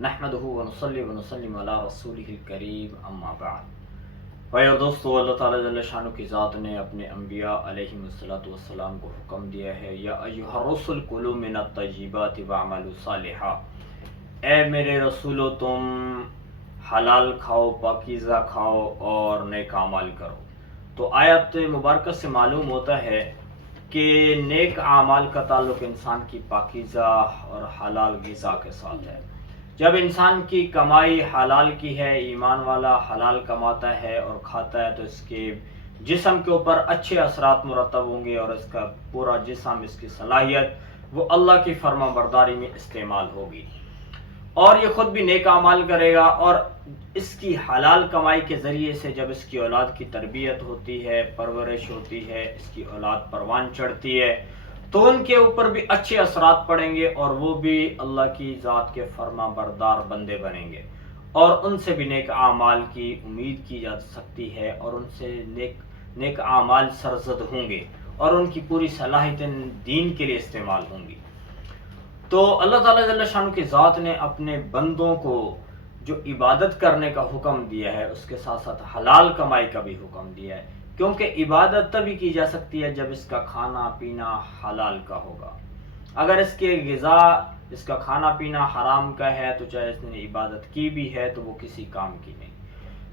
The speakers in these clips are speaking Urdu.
نحمدہ ونصلی ونسلم علی رسولہ الکریم اما بعد۔ بھائی اور دوستو، اللہ تعالیٰ جل شانہ کی ذات نے اپنے انبیاء علیہم الصلوۃ والسلام کو حکم دیا ہے، یا ایھا الرسل کلوا من الطیبات واعملوا صالحا، اے میرے رسولو تم حلال کھاؤ، پاکیزہ کھاؤ اور نیک اعمال کرو۔ تو آیت مبارکہ سے معلوم ہوتا ہے کہ نیک اعمال کا تعلق انسان کی پاکیزہ اور حلال غذا کے ساتھ ہے۔ جب انسان کی کمائی حلال کی ہے، ایمان والا حلال کماتا ہے اور کھاتا ہے، تو اس کے جسم کے اوپر اچھے اثرات مرتب ہوں گے اور اس کا پورا جسم، اس کی صلاحیت وہ اللہ کی فرما برداری میں استعمال ہوگی، اور یہ خود بھی نیک اعمال کرے گا۔ اور اس کی حلال کمائی کے ذریعے سے جب اس کی اولاد کی تربیت ہوتی ہے، پرورش ہوتی ہے، اس کی اولاد پروان چڑھتی ہے، تو ان کے اوپر بھی اچھے اثرات پڑیں گے اور وہ بھی اللہ کی ذات کے فرما بردار بندے بنیں گے، اور ان سے بھی نیک اعمال کی امید کی جا سکتی ہے، اور ان سے نیک اعمال سرزد ہوں گے اور ان کی پوری صلاحیتیں دین کے لیے استعمال ہوں گی۔ تو اللہ تعالیٰ جل شانہ کی ذات نے اپنے بندوں کو جو عبادت کرنے کا حکم دیا ہے، اس کے ساتھ ساتھ حلال کمائی کا بھی حکم دیا ہے، کیونکہ عبادت تبھی کی جا سکتی ہے جب اس کا کھانا پینا حلال کا ہوگا۔ اگر اس کے غذا، اس کا کھانا پینا حرام کا ہے، تو چاہے اس نے عبادت کی بھی ہے تو وہ کسی کام کی نہیں۔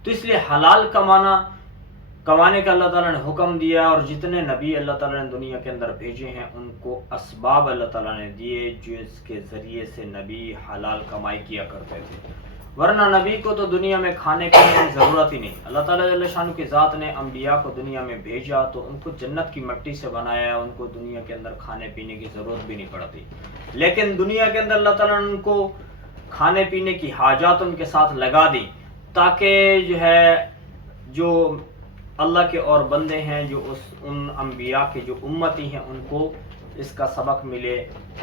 تو اس لیے حلال کمانے کا اللہ تعالیٰ نے حکم دیا، اور جتنے نبی اللہ تعالیٰ نے دنیا کے اندر بھیجے ہیں ان کو اسباب اللہ تعالیٰ نے دیے جس کے ذریعے سے نبی حلال کمائی کیا کرتے تھے، ورنہ نبی کو تو دنیا میں کھانے پینے کی ضرورت ہی نہیں۔ اللہ تعالیٰ جل شانہ کی ذات نے انبیاء کو دنیا میں بھیجا تو ان کو جنت کی مٹی سے بنایا، ان کو دنیا کے اندر کھانے پینے کی ضرورت بھی نہیں پڑتی، لیکن دنیا کے اندر اللہ تعالیٰ نے ان کو کھانے پینے کی حاجات ان کے ساتھ لگا دی، تاکہ جو اللہ کے اور بندے ہیں، جو ان انبیاء کے جو امتی ہیں، ان کو اس کا سبق ملے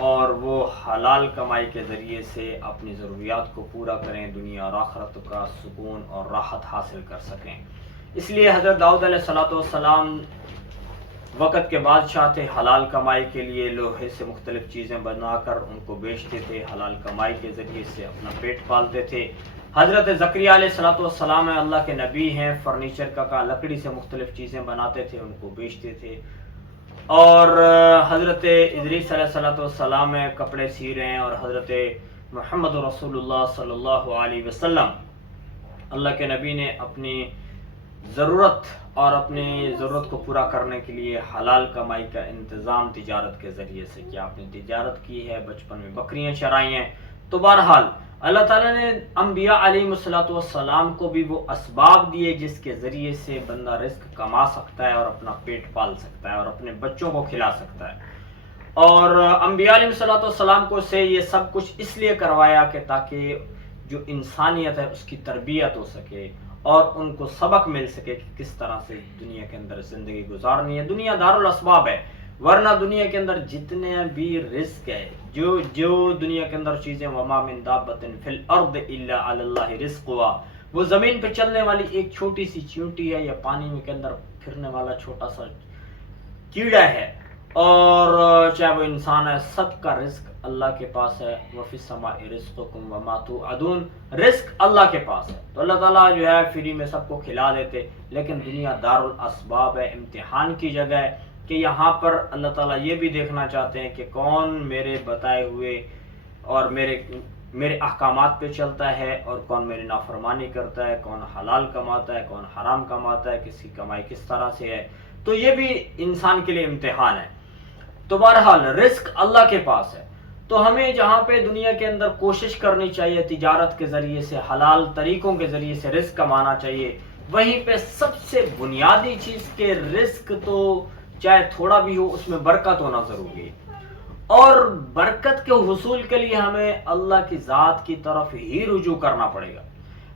اور وہ حلال کمائی کے ذریعے سے اپنی ضروریات کو پورا کریں، دنیا اور آخرت کا سکون اور راحت حاصل کر سکیں۔ اس لیے حضرت داؤد علیہ السلام وقت کے بادشاہ تھے، حلال کمائی کے لیے لوہے سے مختلف چیزیں بنا کر ان کو بیچتے تھے، حلال کمائی کے ذریعے سے اپنا پیٹ پالتے تھے۔ حضرت زکریا علیہ السلام اللہ کے نبی ہیں، فرنیچر کا لکڑی سے مختلف چیزیں بناتے تھے، ان کو بیچتے تھے۔ اور حضرت ادریس علیہ السلام کپڑے سی رہے ہیں، اور حضرت محمد رسول اللہ صلی اللہ علیہ وسلم اللہ کے نبی نے اپنی ضرورت کو پورا کرنے کے لیے حلال کمائی کا انتظام تجارت کے ذریعے سے کیا، اپنی تجارت کی ہے، بچپن میں بکریاں چرائی ہیں۔ تو بہرحال اللہ تعالیٰ نے انبیاء علیہ السلام کو بھی وہ اسباب دیے جس کے ذریعے سے بندہ رزق کما سکتا ہے اور اپنا پیٹ پال سکتا ہے اور اپنے بچوں کو کھلا سکتا ہے۔ اور انبیاء علیہ السلام کو سے یہ سب کچھ اس لیے کروایا کہ تاکہ جو انسانیت ہے اس کی تربیت ہو سکے اور ان کو سبق مل سکے کہ کس طرح سے دنیا کے اندر زندگی گزارنی ہے۔ دنیا دارالاسباب ہے، ورنہ دنیا کے اندر جتنے بھی رزق ہے، جو دنیا کے اندر چیزیں، وما من دابۃ فی الارض الا علی اللہ رزقها، وہ زمین پہ چلنے والی ایک چھوٹی سی چیونٹی ہے یا پانی میں کے اندر پھرنے والا چھوٹا سا کیڑا ہے، اور چاہے وہ انسان ہے، سب کا رزق اللہ کے پاس ہے۔ وفی السماء رزقکم وما توعدون، رزق اللہ کے پاس ہے۔ تو اللہ تعالیٰ فری میں سب کو کھلا دیتے، لیکن دنیا دارالاسباب ہے، امتحان کی جگہ ہے، کہ یہاں پر اللہ تعالیٰ یہ بھی دیکھنا چاہتے ہیں کہ کون میرے بتائے ہوئے اور میرے احکامات پہ چلتا ہے اور کون میری نافرمانی کرتا ہے، کون حلال کماتا ہے، کون حرام کماتا ہے، کس کی کمائی کس طرح سے ہے۔ تو یہ بھی انسان کے لیے امتحان ہے۔ تو بہرحال رزق اللہ کے پاس ہے، تو ہمیں جہاں پہ دنیا کے اندر کوشش کرنی چاہیے تجارت کے ذریعے سے، حلال طریقوں کے ذریعے سے رزق کمانا چاہیے۔ وہیں پہ سب سے بنیادی چیز کہ رزق تو چاہے تھوڑا بھی ہو، اس میں برکت ہونا ضروری ہے، اور برکت کے حصول کے لیے ہمیں اللہ کی ذات کی طرف ہی رجوع کرنا پڑے گا۔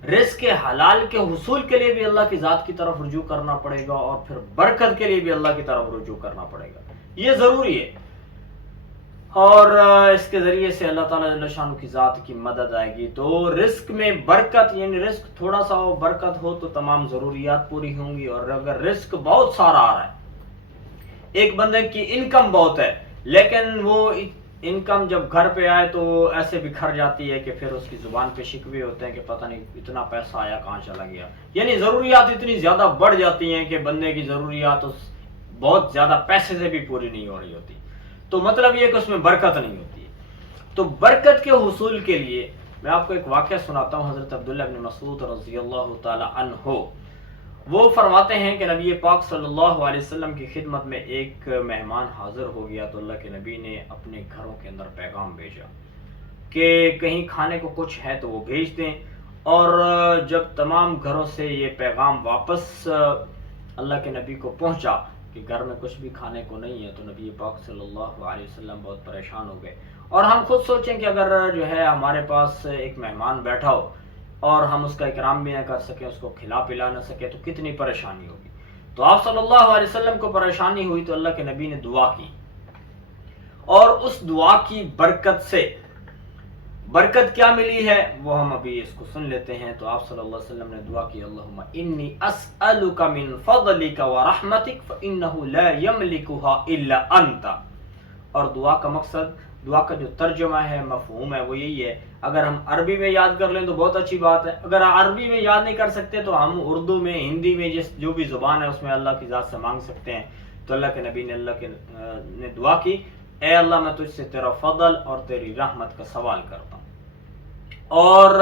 رزق حلال کے حصول کے لیے بھی اللہ کی ذات کی طرف رجوع کرنا پڑے گا، اور پھر برکت کے لیے بھی اللہ کی طرف رجوع کرنا پڑے گا، یہ ضروری ہے۔ اور اس کے ذریعے سے اللہ تعالیٰ جل شانہ کی ذات کی مدد آئے گی۔ تو رزق میں برکت، یعنی رزق تھوڑا سا ہو، برکت ہو، تو تمام ضروریات پوری ہوں گی۔ اور اگر رزق بہت سارا آ رہا ہے، ایک بندے کی انکم بہت ہے لیکن وہ انکم جب گھر پہ آئے تو ایسے بکھر جاتی ہے کہ پھر اس کی زبان پہ شکوے ہوتے ہیں کہ پتہ نہیں اتنا پیسہ آیا کہاں چلا گیا. یعنی ضروریات اتنی زیادہ بڑھ جاتی ہیں کہ بندے کی ضروریات بہت زیادہ پیسے سے بھی پوری نہیں ہو رہی ہوتی. تو مطلب یہ کہ اس میں برکت نہیں ہوتی ہے. تو برکت کے حصول کے لیے میں آپ کو ایک واقعہ سناتا ہوں. حضرت عبداللہ بن مسعود رضی اللہ تعالی عنہ وہ فرماتے ہیں کہ نبی پاک صلی اللہ علیہ وسلم کی خدمت میں ایک مہمان حاضر ہو گیا تو اللہ کے نبی نے اپنے گھروں کے اندر پیغام بھیجا کہ کہیں کھانے کو کچھ ہے تو وہ بھیج دیں. اور جب تمام گھروں سے یہ پیغام واپس اللہ کے نبی کو پہنچا کہ گھر میں کچھ بھی کھانے کو نہیں ہے تو نبی پاک صلی اللہ علیہ وسلم بہت پریشان ہو گئے. اور ہم خود سوچیں کہ اگر جو ہے ہمارے پاس ایک مہمان بیٹھا ہو اور ہم اس کا اکرام بھی نہ کر سکیں, اس کو کھلا پلا نہ سکیں تو کتنی پریشانی ہوگی. تو آپ صلی اللہ علیہ وسلم کو پریشانی ہوئی تو اللہ کے نبی نے دعا کی, اور اس دعا کی برکت سے برکت کیا ملی ہے وہ ہم ابھی اس کو سن لیتے ہیں. تو آپ صلی اللہ علیہ وسلم نے دعا کی اللہم انی اسألک من فضلک ورحمتک فإنہ لا یملکها الا انت. اور دعا کا مقصد, دعا کا جو ترجمہ ہے, مفہوم ہے, وہ یہی ہے. اگر ہم عربی میں یاد کر لیں تو بہت اچھی بات ہے. اگر عربی میں یاد نہیں کر سکتے تو ہم اردو میں, ہندی میں, جو بھی زبان ہے اس میں اللہ کی ذات سے مانگ سکتے ہیں. تو اللہ کے نبی نے دعا کی, اے اللہ میں تجھ سے تیرا فضل اور تیری رحمت کا سوال کرتا ہوں, اور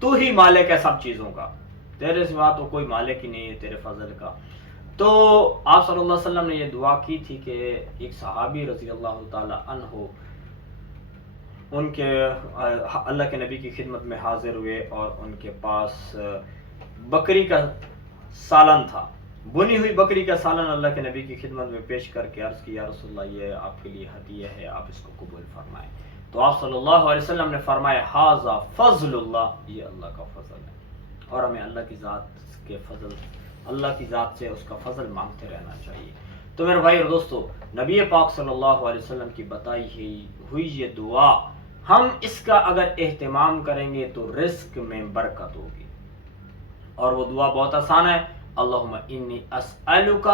تو ہی مالک ہے سب چیزوں کا, تیرے سوا تو کوئی مالک ہی نہیں ہے تیرے فضل کا. تو آپ صلی اللہ علیہ وسلم نے یہ دعا کی تھی کہ ایک صحابی رضی اللہ تعالی عنہ ان کے اللہ کے نبی کی خدمت میں حاضر ہوئے اور ان کے پاس بکری کا سالن تھا, بنی ہوئی بکری کا سالن اللہ کے نبی کی خدمت میں پیش کر کے عرض کی یا رسول اللہ یہ آپ کے لیے ہدیہ ہے, آپ اس کو قبول فرمائیں. تو آپ صلی اللہ علیہ وسلم نے فرمایا ھذا فضل اللہ, یہ اللہ کا فضل ہے, اور ہمیں اللہ کی ذات کے فضل, اللہ کی ذات سے اس کا فضل مانگتے رہنا چاہیے. تو میرے بھائی اور دوستو, نبی پاک صلی اللہ علیہ وسلم کی بتائی ہوئی یہ دعا ہم اس کا اگر اہتمام کریں گے تو رزق میں برکت ہوگی. اور وہ دعا بہت آسان ہے, اللہم انی اسألک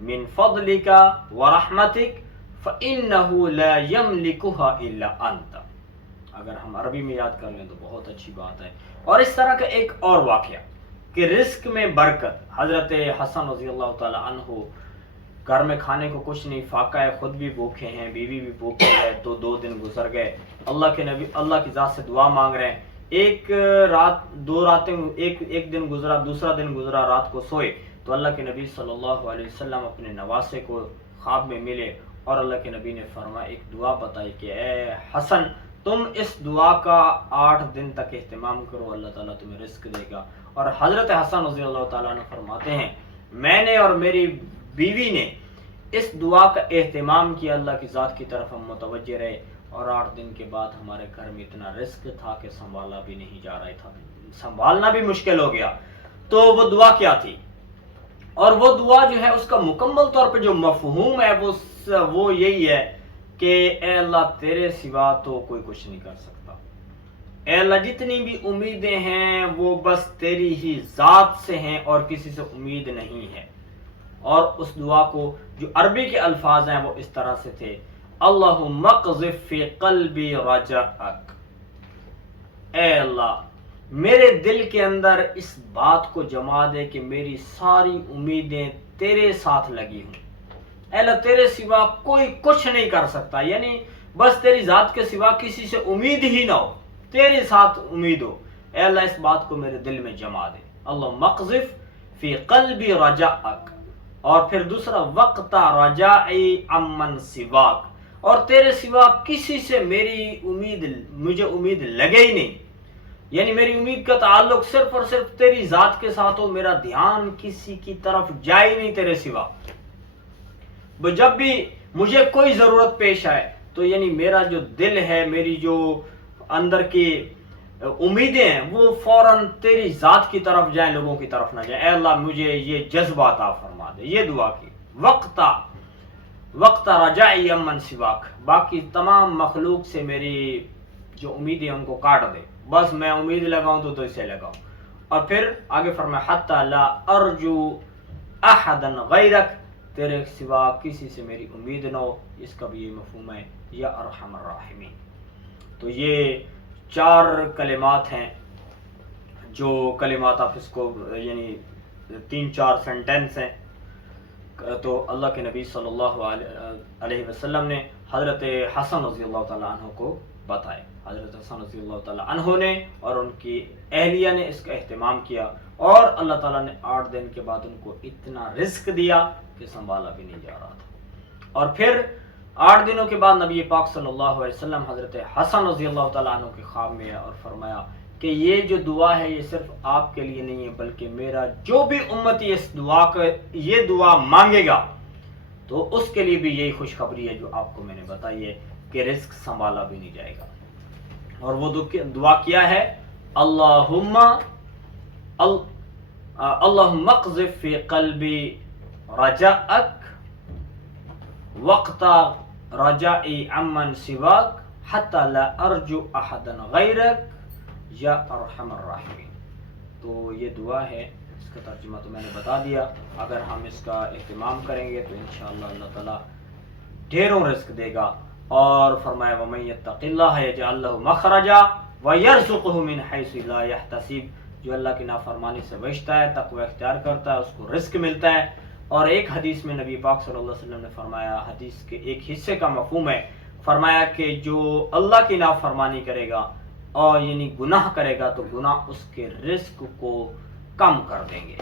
من فضلک ورحمتک فإنہ لا یملکها الا انت. اگر ہم عربی میں یاد کر لیں تو بہت اچھی بات ہے. اور اس طرح کا ایک اور واقعہ کہ رزق میں برکت, حضرت حسن رضی اللہ تعالی عنہ گھر میں کھانے کو کچھ نہیں, فاقہ ہے, خود بھی بھوکے ہیں, بیوی بھی بھوکے ہے. تو 2 دن گزر گئے, اللہ کے نبی اللہ کی ذات سے دعا مانگ رہے ہیں. ایک رات, 2 راتیں, ایک دن گزرا, دوسرا دن گزرا, رات کو سوئے تو اللہ کے نبی صلی اللہ علیہ وسلم اپنے نواسے کو خواب میں ملے اور اللہ کے نبی نے فرمایا, ایک دعا بتائی کہ اے حسن تم اس دعا کا 8 دن تک اہتمام کرو, اللہ تعالیٰ تمہیں رزق دے گا. اور حضرت حسن رضی اللہ تعالیٰ عنہ فرماتے ہیں میں نے اور میری بیوی نے اس دعا کا اہتمام کیا, اللہ کی ذات کی طرف ہم متوجہ رہے, اور 8 دن کے بعد ہمارے گھر میں اتنا رزق تھا کہ سنبھالا بھی نہیں جا رہا تھا, سنبھالنا بھی مشکل ہو گیا. تو وہ دعا کیا تھی, اور وہ دعا جو ہے اس کا مکمل طور پہ جو مفہوم ہے وہ یہی ہے کہ اے اللہ تیرے سوا تو کوئی کچھ نہیں کر سکتا, اے اللہ جتنی بھی امیدیں ہیں وہ بس تیری ہی ذات سے ہیں اور کسی سے امید نہیں ہے. اور اس دعا کو جو عربی کے الفاظ ہیں وہ اس طرح سے تھے, اللہم اقذف فی قلبی رجاءک, اے اللہ میرے دل کے اندر اس بات کو جما دے کہ میری ساری امیدیں تیرے ساتھ لگی ہوں. اے اللہ تیرے سوا کوئی کچھ نہیں کر سکتا, یعنی بس تیری ذات کے سوا کسی سے امید ہی نہ ہو, تیرے ساتھ امید ہو. اے اللہ اس بات کو میرے دل میں جما دے. اللہم اقذف فی قلبی رجاءک, اور پھر دوسرا وقت رجائی عمن سواک, اور تیرے سوا کسی سے مجھے امید لگے ہی نہیں, یعنی میری امید کا تعلق صرف اور صرف تیری ذات کے ساتھ ہو, میرا دھیان کسی کی طرف جائے نہیں تیرے سوا. جب بھی مجھے کوئی ضرورت پیش آئے تو یعنی میرا جو دل ہے, میری جو اندر کی امیدیں ہیں وہ فوراً تیری ذات کی طرف جائیں, لوگوں کی طرف نہ جائیں. اے اللہ مجھے یہ جذبہ عطا فرما دے. یہ دعا کی وقت رجائی امن سواک, باقی تمام مخلوق سے میری جو امیدیں ان کو کاٹ دے, بس میں امید لگاؤں تو اسے لگاؤں. اور پھر آگے فرمایا حتی لا ارجو احدا غیرک تیرے سوا کسی سے میری امید نہ ہو، اس کا بھی یہ مفہوم ہے یا ارحم الراحمین۔ تو یہ 4 کلمات ہیں جو کلمات آپ اس کو یعنی 3-4 سینٹنس ہیں، تو اللہ کے نبی صلی اللہ علیہ وسلم نے حضرت حسن رضی اللہ تعالیٰ عنہ کو بتائے۔ حضرت حسن رضی اللہ تعالیٰ عنہ نے اور ان کی اہلیہ نے اس کا اہتمام کیا، اور اللہ تعالیٰ نے 8 دن کے بعد ان کو اتنا رزق دیا کہ سنبھالا بھی نہیں جا رہا تھا۔ اور پھر 8 دنوں کے بعد نبی پاک صلی اللہ علیہ وسلم حضرت حسن رضی اللہ تعالیٰ عنہ کے خواب میں اور فرمایا کہ یہ جو دعا ہے یہ صرف آپ کے لیے نہیں ہے، بلکہ میرا جو بھی امتی اس دعا کا یہ دعا مانگے گا تو اس کے لیے بھی یہی خوشخبری ہے جو آپ کو میں نے بتائی ہے کہ رزق سنبھالا بھی نہیں جائے گا۔ اور وہ دعا کیا ہے؟ اللہم اقذف فی قلبی رجاءک وقت رجائی عمن سواک حتی لا ارجو احدا غیرک یا ارحم الراحمین۔ تو یہ دعا ہے، اس کا ترجمہ تو میں نے بتا دیا۔ اگر ہم اس کا اہتمام کریں گے تو انشاءاللہ اللہ تعالیٰ ڈھیروں رزق دے گا، اور فرمایا وَمَن يَتَّقِ اللَّهَ يَجْعَل لَّهُ مَخْرَجًا وَيَرْزُقْهُ مِنْ حَيْثُ لَا يَحْتَسِبُ۔ جو اللہ کی نافرمانی سے بچتا ہے، تقوی اختیار کرتا ہے، اس کو رزق ملتا ہے۔ اور ایک حدیث میں نبی پاک صلی اللہ علیہ وسلم نے فرمایا، حدیث کے ایک حصے کا مفہوم ہے، فرمایا کہ جو اللہ کی نافرمانی کرے گا اور یعنی گناہ کرے گا تو گناہ اس کے رزق کو کم کر دیں گے۔